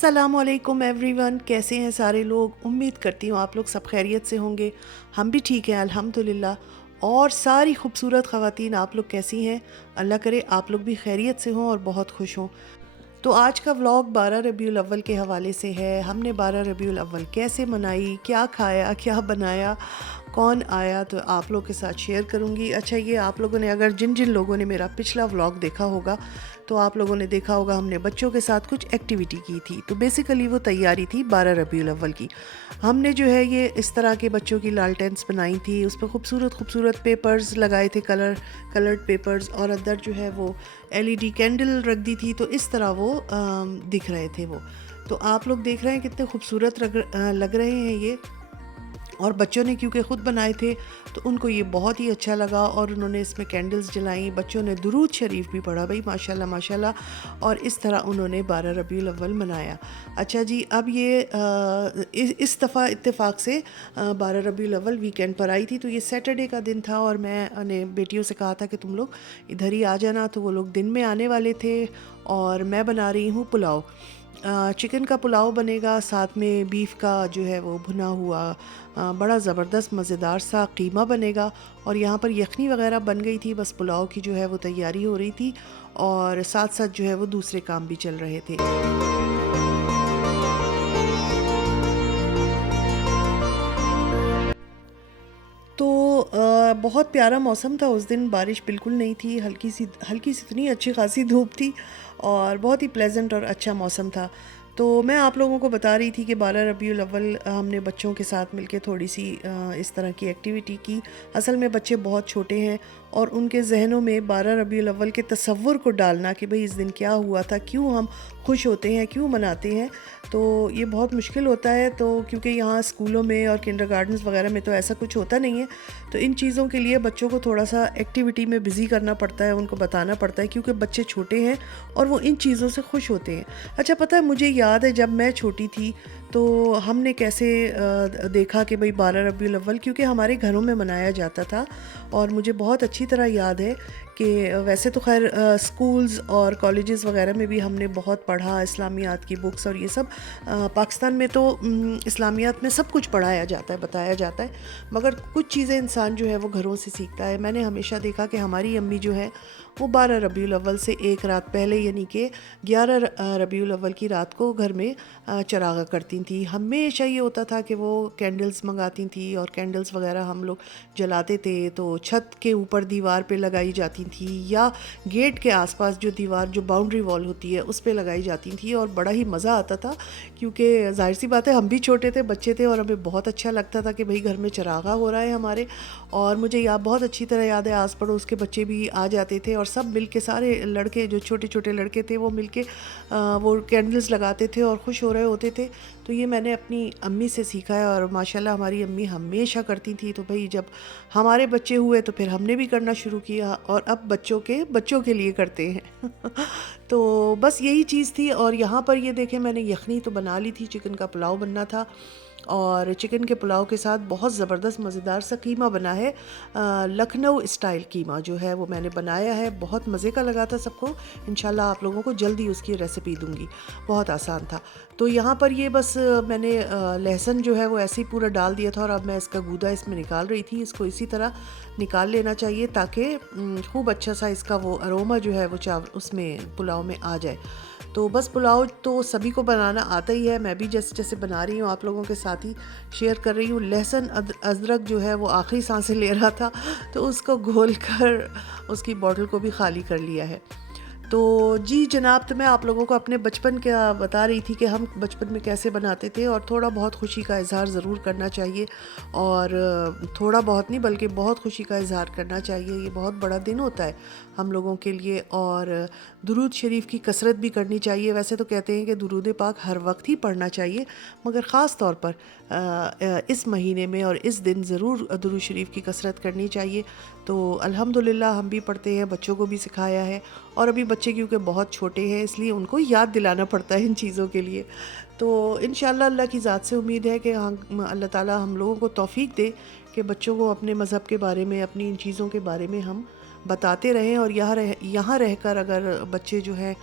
अस्सलामुअलैकुम एवरीवन, कैसे हैं सारे लोग। उम्मीद करती हूँ आप लोग सब खैरियत से होंगे। हम भी ठीक हैं अल्हम्दुलिल्लाह। और सारी खूबसूरत ख़वातीन आप लोग कैसी हैं? अल्लाह करे आप लोग भी खैरियत से हों और बहुत खुश हों। तो आज का व्लॉग 12 रबीउल अव्वल के हवाले से है। हमने 12 रबीउल अव्वल कैसे मनाई, क्या खाया, क्या बनाया, कौन आया, तो आप लोग के साथ शेयर करूंगी। अच्छा, ये आप लोगों ने अगर जिन जिन लोगों ने मेरा पिछला व्लॉग देखा होगा तो आप लोगों ने देखा होगा हमने बच्चों के साथ कुछ एक्टिविटी की थी। तो बेसिकली वो तैयारी थी 12 रबीउल अव्वल की। हमने जो है ये इस तरह के बच्चों की लालटेन्स बनाई थी, उस पर खूबसूरत खूबसूरत पेपर्स लगाए थे, कलर्ड पेपर्स, और अंदर जो है वो एलईडी कैंडल रख दी थी। तो इस तरह वो दिख रहे थे वो। तो आप लोग देख रहे हैं कितने खूबसूरत लग रहे हैं ये। और बच्चों ने क्योंकि ख़ुद बनाए थे तो उनको ये बहुत ही अच्छा लगा और उन्होंने इसमें कैंडल्स जलाई। बच्चों ने दुरूद शरीफ भी पढ़ा भाई, माशाल्लाह माशाल्लाह। और इस तरह उन्होंने 12 रबीउल अव्वल मनाया। अच्छा जी, अब ये इस दफ़ा इत्तेफाक से 12 रबीउल अव्वल वीकेंड पर आई थी। तो ये सैटरडे का दिन था और मैंने बेटियों से कहा था कि तुम लोग इधर ही आ जाना। तो वो लोग दिन में आने वाले थे और मैं बना रही हूँ पुलाव। चिकन का पुलाव बनेगा, साथ में बीफ का जो है वो भुना हुआ बड़ा ज़बरदस्त मज़ेदार सा कीमा बनेगा। और यहाँ पर यखनी वगैरह बन गई थी, बस पुलाव की जो है वो तैयारी हो रही थी और साथ साथ जो है वो दूसरे काम भी चल रहे थे। तो बहुत प्यारा मौसम था उस दिन, बारिश बिल्कुल नहीं थी, हल्की सी इतनी अच्छी खासी धूप थी और बहुत ही प्लेजेंट और अच्छा मौसम था। तो मैं आप लोगों को बता रही थी कि 12 रबीउल अव्वल हमने बच्चों के साथ मिलके थोड़ी सी इस तरह की एक्टिविटी की। असल में बच्चे बहुत छोटे हैं और उनके जहनों में 12 रबीउल अव्वल के तसव्वुर को डालना कि भाई इस दिन क्या हुआ था, क्यों हम खुश होते हैं, क्यों मनाते हैं, तो ये बहुत मुश्किल होता है। तो क्योंकि यहाँ स्कूलों में और किंडरगार्टन्स वगैरह में तो ऐसा कुछ होता नहीं है, तो इन चीज़ों के लिए बच्चों को थोड़ा सा एक्टिविटी में बिज़ी करना पड़ता है, उनको बताना पड़ता है, क्योंकि बच्चे छोटे हैं और वो इन चीज़ों से खुश होते हैं। अच्छा, पता है मुझे याद है जब मैं छोटी थी तो हमने कैसे देखा कि भाई 12 रबीउल अव्वल क्योंकि हमारे घरों में मनाया जाता था। और मुझे बहुत अच्छी तरह याद है कि वैसे तो खैर स्कूल्स और कॉलेजेस वगैरह में भी हमने बहुत पढ़ा इस्लामियात की बुक्स और ये सब। पाकिस्तान में तो इस्लामियात में सब कुछ पढ़ाया जाता है, बताया जाता है, मगर कुछ चीज़ें इंसान जो है वो घरों से सीखता है। मैंने हमेशा देखा कि हमारी अम्मी जो है वो 12 रबीउल अव्वल से एक रात पहले यानी कि 11 रबीउल अव्वल की रात को घर में चरागा करती थी। हमेशा ये होता था कि वो कैंडल्स मंगाती थी और कैंडल्स वगैरह हम लोग जलाते थे तो छत के ऊपर दीवार पे लगाई जाती थी या गेट के आसपास जो दीवार जो बाउंड्री वॉल होती है उस पे लगाई जाती थी। और बड़ा ही मज़ा आता था क्योंकि जाहिर सी बात है हम भी छोटे थे, बच्चे थे, और हमें बहुत अच्छा लगता था कि भाई घर में चरागा हो रहा है हमारे। और मुझे याद बहुत अच्छी तरह याद है, आस पड़ोस के बच्चे भी आ जाते थे और सब मिल के, सारे लड़के जो छोटे छोटे लड़के थे वो मिल के वो कैंडल्स लगाते थे और खुश हो रहे होते थे। तो ये मैंने अपनी अम्मी से सीखा है और माशाल्लाह हमारी अम्मी हमेशा करती थी। तो भाई जब हमारे बच्चे हुए तो फिर हमने भी करना शुरू किया और अब बच्चों के लिए करते हैं। तो बस यही चीज़ थी। और यहाँ पर ये देखें, मैंने यखनी तो बना ली थी, चिकन का पुलाव बनना था और चिकन के पुलाव के साथ बहुत ज़बरदस्त मज़ेदार सा कीमा बना है। लखनऊ स्टाइल कीमा जो है वो मैंने बनाया है, बहुत मज़े का लगा था सबको। इंशाल्लाह आप लोगों को जल्दी उसकी रेसिपी दूंगी, बहुत आसान था। तो यहाँ पर ये बस मैंने लहसुन जो है वो ऐसे ही पूरा डाल दिया था और अब मैं इसका गूदा इसमें निकाल रही थी। इसको इसी तरह निकाल लेना चाहिए ताकि खूब अच्छा सा इसका वो अरोमा जो है वो चावल उसमें पुलाव में आ जाए। तो बस पुलाव तो सभी को बनाना आता ही है, मैं भी जैसे जैसे बना रही हूँ आप लोगों के साथ ही शेयर कर रही हूँ। लहसुन अदरक जो है वो आखिरी सांसें ले रहा था तो उसको घोल कर उसकी बॉटल को भी खाली कर लिया है। तो जी जनाब, तो मैं आप लोगों को अपने बचपन का बता रही थी कि हम बचपन में कैसे बनाते थे और थोड़ा बहुत खुशी का इजहार ज़रूर करना चाहिए। और थोड़ा बहुत नहीं बल्कि बहुत खुशी का इजहार करना चाहिए। ये बहुत बड़ा दिन होता है हम लोगों के लिए और दुरूद शरीफ की कसरत भी करनी चाहिए। वैसे तो कहते हैं कि दुरूद पाक हर वक्त ही पढ़ना चाहिए, मगर ख़ास तौर पर इस महीने में और इस दिन ज़रूर दुरूद शरीफ की कसरत करनी चाहिए। तो अल्हम्दुलिल्लाह हम भी पढ़ते हैं, बच्चों को भी सिखाया है। और अभी बच्चे क्योंकि बहुत छोटे हैं इसलिए उनको याद दिलाना पड़ता है इन चीज़ों के लिए। तो इंशाअल्लाह अल्लाह की ज़ात से उम्मीद है कि अल्लाह ताला हम लोगों को तौफीक दे कि बच्चों को अपने मज़हब के बारे में, अपनी इन चीज़ों के बारे में हम बताते रहें। और यहाँ रहकर अगर बच्चे जो हैं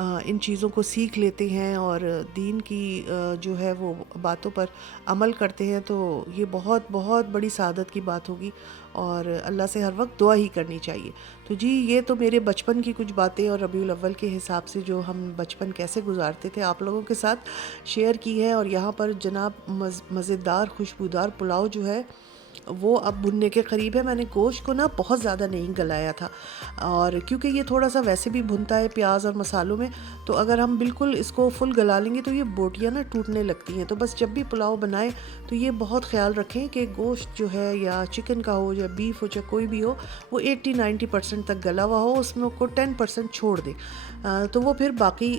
इन चीज़ों को सीख लेते हैं और दीन की जो है वो बातों पर अमल करते हैं तो ये बहुत बहुत बड़ी सआदत की बात होगी और अल्लाह से हर वक्त दुआ ही करनी चाहिए। तो जी ये तो मेरे बचपन की कुछ बातें और रबीउल अव्वल के हिसाब से जो हम बचपन कैसे गुजारते थे आप लोगों के साथ शेयर की है। और यहाँ पर जनाब मज़ेदार खुशबूदार पुलाव जो है वो अब भुनने के करीब है। मैंने गोश्त को ना बहुत ज़्यादा नहीं गलाया था और क्योंकि ये थोड़ा सा वैसे भी भुनता है प्याज और मसालों में, तो अगर हम बिल्कुल इसको फुल गला लेंगे तो ये बोटियाँ ना टूटने लगती हैं। तो बस जब भी पुलाव बनाएं तो ये बहुत ख्याल रखें कि गोश्त जो है या चिकन का हो या बीफ हो चाहे कोई भी हो वो 80-90% तक गला हुआ हो, उसमें को 10% छोड़ दें तो वो फिर बाकी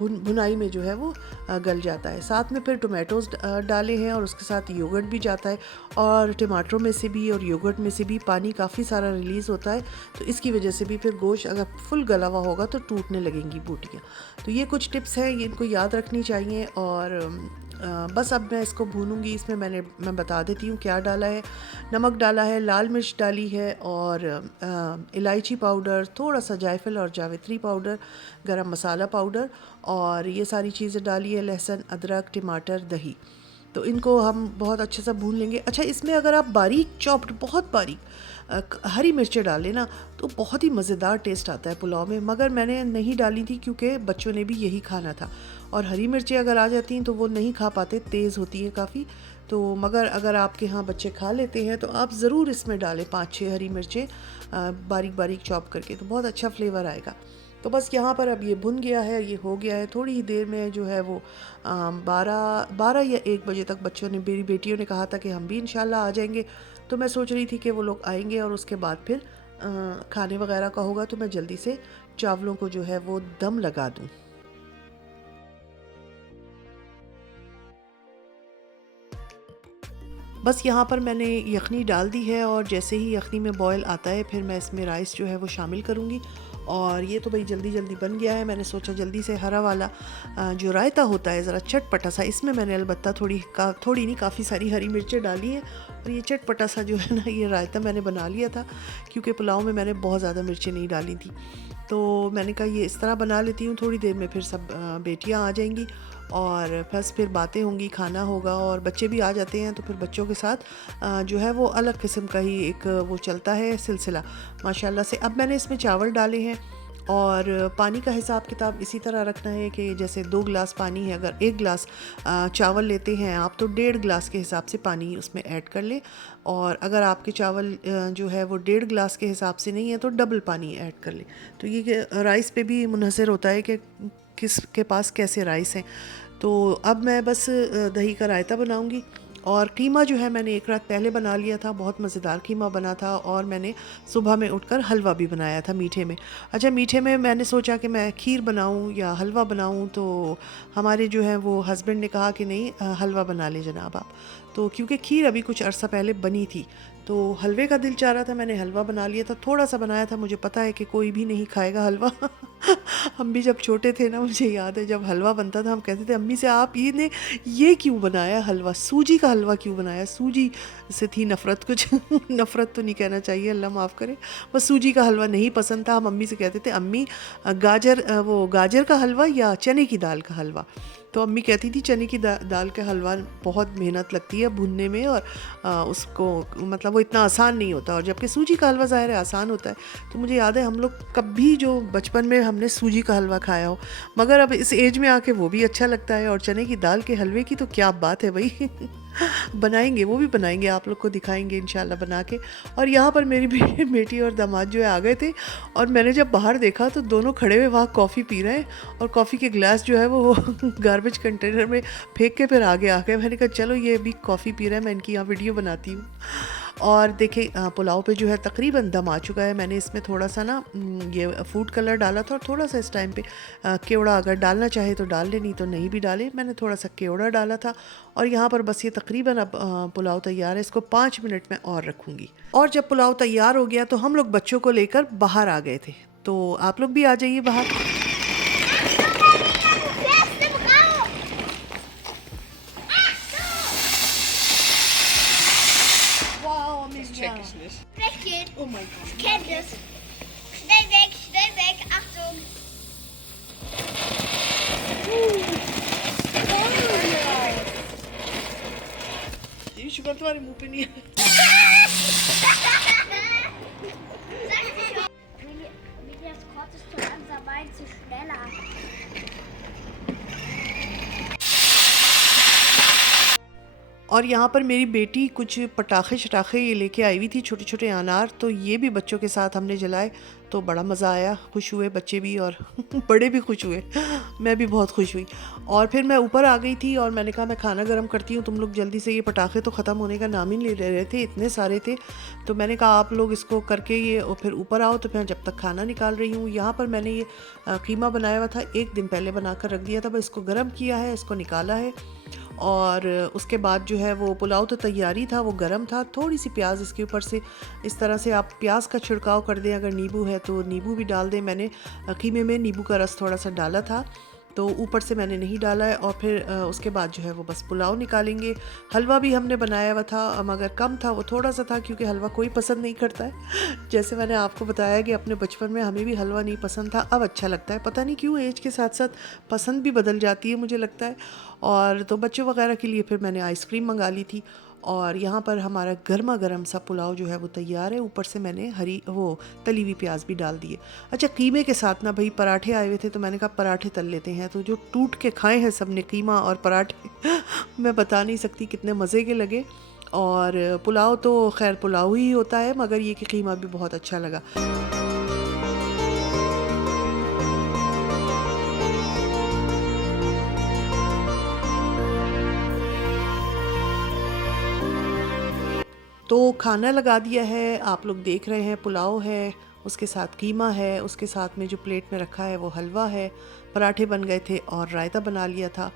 भुनाई में जो है वो गल जाता है। साथ में फिर टोमेटोज़ डाले हैं और उसके साथ योगर्ट भी जाता है और टमाटरों में से भी और योगर्ट में से भी पानी काफ़ी सारा रिलीज़ होता है, तो इसकी वजह से भी फिर गोश्त अगर फुल गला हुआ होगा तो टूटने लगेंगी बोटियाँ। तो ये कुछ टिप्स हैं, ये इनको याद रखनी चाहिए। और बस अब मैं इसको भूनूंगी। इसमें मैं बता देती हूँ क्या डाला है। नमक डाला है, लाल मिर्च डाली है और इलायची पाउडर, थोड़ा सा जायफल और जावित्री पाउडर, गरम मसाला पाउडर और ये सारी चीज़ें डाली है, लहसुन अदरक टमाटर दही। तो इनको हम बहुत अच्छे से भून लेंगे। अच्छा इसमें अगर आप बारीक चॉप्ड बहुत बारीक हरी मिर्चें डालें ना तो बहुत ही मज़ेदार टेस्ट आता है पुलाव में, मगर मैंने नहीं डाली थी क्योंकि बच्चों ने भी यही खाना था और हरी मिर्चें अगर आ जाती हैं तो वो नहीं खा पाते, तेज़ होती हैं काफ़ी। तो मगर अगर आपके यहाँ बच्चे खा लेते हैं तो आप ज़रूर इसमें डालें 5-6 हरी मिर्चें बारीक बारीक चॉप करके, तो बहुत अच्छा फ्लेवर आएगा। तो बस यहाँ पर अब ये भुन गया है, ये हो गया है। थोड़ी ही देर में जो है वो 12 या 1 बजे तक बच्चों ने, मेरी बेटियों ने कहा था कि हम भी इंशाल्लाह आ जाएंगे, तो मैं सोच रही थी कि वो लोग आएंगे और उसके बाद फिर खाने वगैरह का होगा तो मैं जल्दी से चावलों को जो है वो दम लगा दूँ। बस यहाँ पर मैंने यखनी डाल दी है और जैसे ही यखनी में बॉयल आता है फिर मैं इसमें राइस जो है वो शामिल करूँगी। और ये तो भाई जल्दी जल्दी बन गया है। मैंने सोचा जल्दी से हरा वाला जो रायता होता है ज़रा चटपटा सा, इसमें मैंने अलबत्ता थोड़ी नहीं काफ़ी सारी हरी मिर्चें डाली हैं और ये चटपटा सा जो है ना ये रायता मैंने बना लिया था क्योंकि पुलाव में मैंने बहुत ज़्यादा मिर्चें नहीं डाली थी। तो मैंने कहा ये इस तरह बना लेती हूँ, थोड़ी देर में फिर सब बेटियाँ आ जाएंगी और बस फिर बातें होंगी, खाना होगा और बच्चे भी आ जाते हैं तो फिर बच्चों के साथ जो है वो अलग किस्म का ही एक वो चलता है सिलसिला माशाल्लाह से। अब मैंने इसमें चावल डाले हैं और पानी का हिसाब किताब इसी तरह रखना है कि जैसे 2 गिलास पानी है, अगर 1 गिलास चावल लेते हैं आप तो 1.5 गिलास के हिसाब से पानी उसमें ऐड कर लें। और अगर आपके चावल जो है वो 1.5 गिलास के हिसाब से नहीं है तो डबल पानी ऐड कर लें। तो ये राइस पे भी मुनहसर होता है कि किसके पास कैसे राइस हैं। तो अब मैं बस दही का रायता बनाऊंगी और कीमा जो है मैंने 1 रात पहले बना लिया था, बहुत मज़ेदार कीमा बना था और मैंने सुबह में उठकर हलवा भी बनाया था मीठे में। अच्छा मीठे में मैंने सोचा कि मैं खीर बनाऊं या हलवा बनाऊं, तो हमारे जो है वो हस्बैंड ने कहा कि नहीं हलवा बना ले जनाब आप। तो क्योंकि खीर अभी कुछ अरसा पहले बनी थी तो हलवे का दिल चाह रहा था, मैंने हलवा बना लिया था। थोड़ा सा बनाया था, मुझे पता है कि कोई भी नहीं खाएगा हलवा हम भी जब छोटे थे ना, मुझे याद है जब हलवा बनता था हम कहते थे अम्मी से आप ये क्यों बनाया हलवा, सूजी का हलवा क्यों बनाया। सूजी से थी नफ़रत कुछ नफ़रत तो नहीं कहना चाहिए, अल्लाह माफ़ करे, बस सूजी का हलवा नहीं पसंद था। हम अम्मी से कहते थे अम्मी गाजर का हलवा या चने की दाल का हलवा। तो अम्मी कहती थी चने की दाल का हलवा बहुत मेहनत लगती है भूनने में और उसको मतलब वो इतना आसान नहीं होता, और जबकि सूजी का हलवा ज़ाहिर है आसान होता है। तो मुझे याद है हम लोग कभी जो बचपन में हमने सूजी का हलवा खाया हो, मगर अब इस एज में आके वो भी अच्छा लगता है। और चने की दाल के हलवे की तो क्या बात है भाई बनाएंगे, वो भी बनाएंगे, आप लोग को दिखाएंगे इंशाल्लाह बना के। और यहाँ पर मेरी बेटी और दामाद जो है आ गए थे और मैंने जब बाहर देखा तो दोनों खड़े हुए वहाँ कॉफ़ी पी रहे हैं और कॉफ़ी के गिलास जो है वो गार्बेज कंटेनर में फेंक के फिर आगे आ गए। मैंने कहा चलो ये अभी कॉफ़ी पी रहे हैं, मैं इनकी यहाँ वीडियो बनाती हूँ। और देखिए पुलाव पे जो है तकरीबन दम आ चुका है। मैंने इसमें थोड़ा सा ना ये फूड कलर डाला था और थोड़ा सा इस टाइम पे केवड़ा अगर डालना चाहे तो डाल ले, नहीं तो नहीं भी डाले। मैंने थोड़ा सा केवड़ा डाला था और यहाँ पर बस ये तकरीबन अब पुलाव तैयार है। इसको 5 मिनट में और रखूँगी। और जब पुलाव तैयार हो गया तो हम लोग बच्चों को लेकर बाहर आ गए थे, तो आप लोग भी आ जाइए बाहर। Check ich nicht. Weggeht. Oh mein Gott. Ich kenn das. Schnell weg, Achtung. ये शुगर तुम्हारे मुंह पे नहीं है। Wie das Kord ist zu langsam, meint sie schneller. और यहाँ पर मेरी बेटी कुछ पटाखे शटाखे ये लेके आई हुई थी, छोटे छोटे अनार, तो ये भी बच्चों के साथ हमने जलाए, तो बड़ा मज़ा आया, खुश हुए बच्चे भी और बड़े भी खुश हुए, मैं भी बहुत खुश हुई। और फिर मैं ऊपर आ गई थी और मैंने कहा मैं खाना गर्म करती हूँ, तुम लोग जल्दी से, ये पटाखे तो ख़त्म होने का नाम ही नहीं ले रहे थे, इतने सारे थे। तो मैंने कहा आप लोग इसको करके ये और फिर ऊपर आओ, तो मैं जब तक खाना निकाल रही हूँ। यहाँ पर मैंने ये कीमा बनाया हुआ था, एक दिन पहले बना कर रख दिया था, बस इसको गर्म किया है, इसको निकाला है। और उसके बाद जो है वो पुलाव तो तैयारी था, वो गरम था, थोड़ी सी प्याज इसके ऊपर से इस तरह से आप प्याज का छिड़काव कर दें, अगर नींबू है तो नींबू भी डाल दें। मैंने कीमे में नींबू का रस थोड़ा सा डाला था, तो ऊपर से मैंने नहीं डाला है। और फिर उसके बाद जो है वो बस पुलाव निकालेंगे। हलवा भी हमने बनाया हुआ था, मगर कम था, वो थोड़ा सा था, क्योंकि हलवा कोई पसंद नहीं करता है। जैसे मैंने आपको बताया कि अपने बचपन में हमें भी हलवा नहीं पसंद था, अब अच्छा लगता है, पता नहीं क्यों एज के साथ साथ पसंद भी बदल जाती है मुझे लगता है। और तो बच्चों वगैरह के लिए फिर मैंने आइसक्रीम मंगा ली थी। और यहाँ पर हमारा गर्मा गर्म सा पुलाव जो है वो तैयार है, ऊपर से मैंने तली हुई प्याज भी डाल दिए। अच्छा, कीमे के साथ ना भाई पराठे आए हुए थे, तो मैंने कहा पराठे तल लेते हैं, तो जो टूट के खाए हैं सब ने कीमा और पराठे मैं बता नहीं सकती कितने मज़े के लगे। और पुलाव तो खैर पुलाव ही होता है, मगर ये कि कीमा भी बहुत अच्छा लगा। तो खाना लगा दिया है, आप लोग देख रहे हैं, पुलाव है, उसके साथ कीमा है, उसके साथ में जो प्लेट में रखा है वो हलवा है, पराठे बन गए थे और रायता बना लिया था।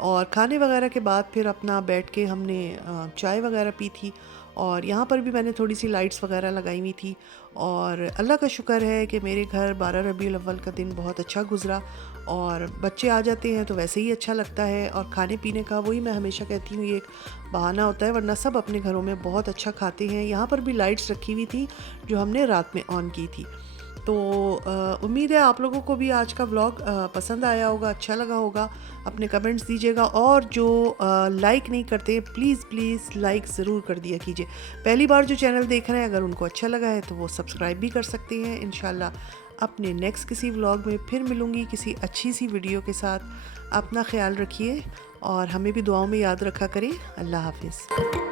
और खाने वगैरह के बाद फिर अपना बैठ के हमने चाय वगैरह पी थी। और यहाँ पर भी मैंने थोड़ी सी लाइट्स वगैरह लगाई हुई थी। और अल्लाह का शुक्र है कि मेरे घर 12 रबीउल अव्वल का दिन बहुत अच्छा गुज़रा। और बच्चे आ जाते हैं तो वैसे ही अच्छा लगता है, और खाने पीने का वही मैं हमेशा कहती हूँ, ये एक बहाना होता है, वरना सब अपने घरों में बहुत अच्छा खाते हैं। यहाँ पर भी लाइट्स रखी हुई थी जो हमने रात में ऑन की थी। तो उम्मीद है आप लोगों को भी आज का व्लॉग पसंद आया होगा, अच्छा लगा होगा। अपने कमेंट्स दीजिएगा, और जो लाइक नहीं करते प्लीज़ प्लीज़ लाइक ज़रूर कर दिया कीजिए। पहली बार जो चैनल देख रहे हैं, अगर उनको अच्छा लगा है तो वो सब्सक्राइब भी कर सकते हैं। इंशाल्लाह अपने नेक्स्ट किसी व्लॉग में फिर मिलूँगी किसी अच्छी सी वीडियो के साथ। अपना ख्याल रखिए और हमें भी दुआओं में याद रखा करें। अल्लाह हाफिज़।